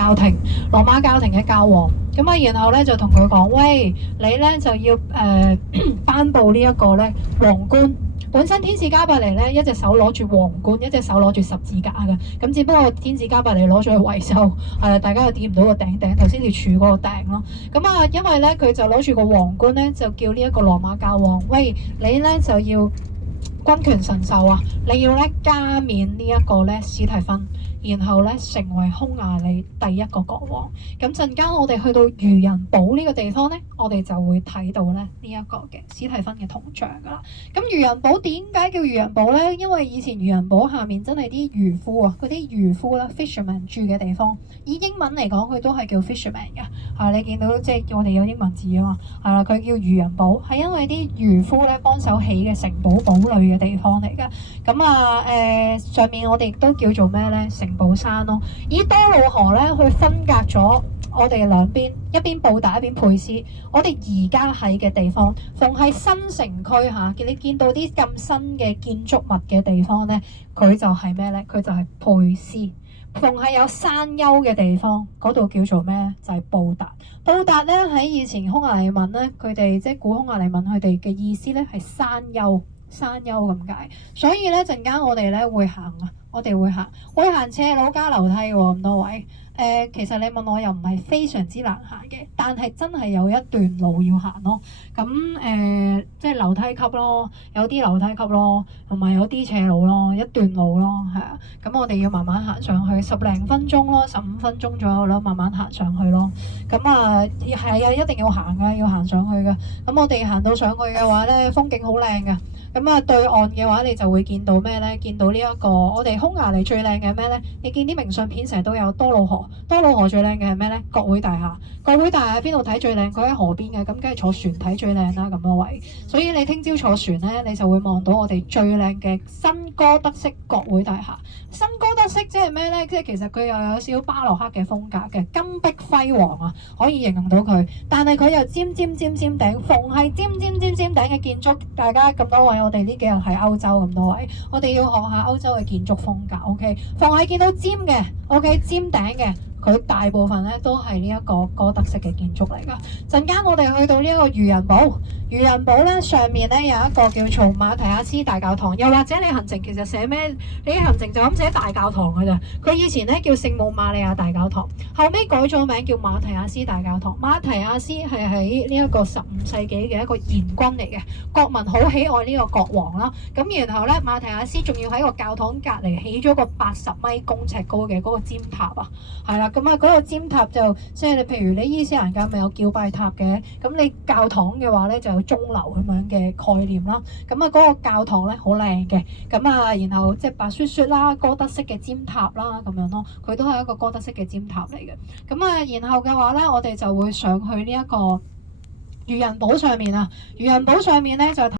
教廷，羅馬教廷嘅教皇。咁啊，然後咧就同佢講：喂，你咧就要頒布呢一個咧皇冠。本身天使加百利咧一隻手攞住皇冠，一隻手攞住十字架嘅。咁只不過天使加百利攞咗去維修，大家又掂唔到個頂頭先條柱嗰個頂咯。咁啊，因為咧佢就攞住個皇冠咧，就叫呢一個羅馬教皇：喂，你咧就要君權神授啊！你要咧加冕呢一個咧史提芬，然後咧成為匈牙利第一個國王。咁陣間我哋去到漁人堡呢個地方咧，我哋就會睇到咧呢一個嘅史提芬嘅銅像噶啦。咁漁人堡點解叫漁人堡咧？因為以前漁人堡下面真係啲漁夫啊，嗰啲漁夫啦 fisherman 住嘅地方。以英文嚟講，佢都係叫 fisherman 嘅。你見到即係我哋有英文字啊嘛，係啦，佢叫漁人堡，係因為啲漁夫咧幫手起嘅城堡堡壘嘅地方嚟㗎。咁上面我哋亦都叫做咩咧？城堡山咯。以多瑙河咧去分隔咗我哋兩邊，一邊布達，一邊佩斯。我哋而家喺嘅地方，逢係新城區嚇，你見到啲咁新嘅建築物嘅地方咧，佢就係咩咧？佢就係佩斯。逢係有山丘嘅地方，嗰度叫做咩？就係布達。布達咧喺以前匈牙利文咧，佢哋即係古匈牙利文，佢哋嘅意思咧係山丘，山丘咁解。所以咧陣間我哋咧會行啊，我哋會行斜路加樓梯喎，咁多位。其實你問我又唔係非常之難行嘅，但係真係有一段路要行咯。咁即係樓梯級咯，有啲樓梯級咯，同埋有啲斜路咯，一段路咯，係啊。咁我哋要慢慢行上去，10零分鐘咯，15分鐘左右咯，慢慢行上去咯。咁係啊，一定要行㗎，要行上去㗎。咁我哋行到上去嘅話咧，風景好靚㗎。咁對岸嘅話，你就會見到咩咧？見到呢一個我哋匈牙利最靚嘅咩咧？你見啲明信片成日都有多瑙河。多瑙河最靚嘅係咩咧？國會大廈。國會大廈喺邊度睇最靚？佢喺河邊嘅，咁梗係坐船睇最靚啦，咁多位。所以你聽朝坐船咧，你就會望到我哋最靚嘅新哥德式國會大廈。新哥德式即係咩咧？即係其實佢又有少少巴洛克嘅風格嘅，金碧輝煌啊，可以形容到佢。但係佢又尖頂，逢係尖頂嘅建築，大家咁多位，我哋呢幾日喺歐洲咁多位，我哋要學下歐洲嘅建築風格。OK， 逢係見到尖嘅 ，OK， 尖頂嘅。佢大部分咧都係呢一個哥德式嘅建築嚟㗎。陣間我哋去到呢一個漁人堡，漁人堡咧上面咧有一個叫做馬提亞斯大教堂，又或者你行程其實寫咩？你行程就咁寫大教堂㗎咋。佢以前咧叫聖母瑪利亞大教堂，後尾改咗名叫馬提亞斯大教堂。馬提亞斯係喺呢一個15世紀嘅一個賢君嚟嘅，國民好喜愛呢個國王啦。咁然後咧馬提亞斯仲要喺個教堂隔離起咗個80米公尺高嘅嗰個尖塔啊，係啦。咁嗰個尖塔就即係你譬如你伊斯蘭教咪有叫拜塔嘅，咁你教堂嘅話咧就有鐘樓咁樣嘅概念啦。咁嗰個教堂咧好靚嘅，然後即係白雪雪啦，哥德式嘅尖塔啦咁樣咯，佢都係一個哥德式嘅尖塔嚟嘅。然後嘅話咧，我哋就會上去呢一個漁人堡上面啊，漁人堡上面咧就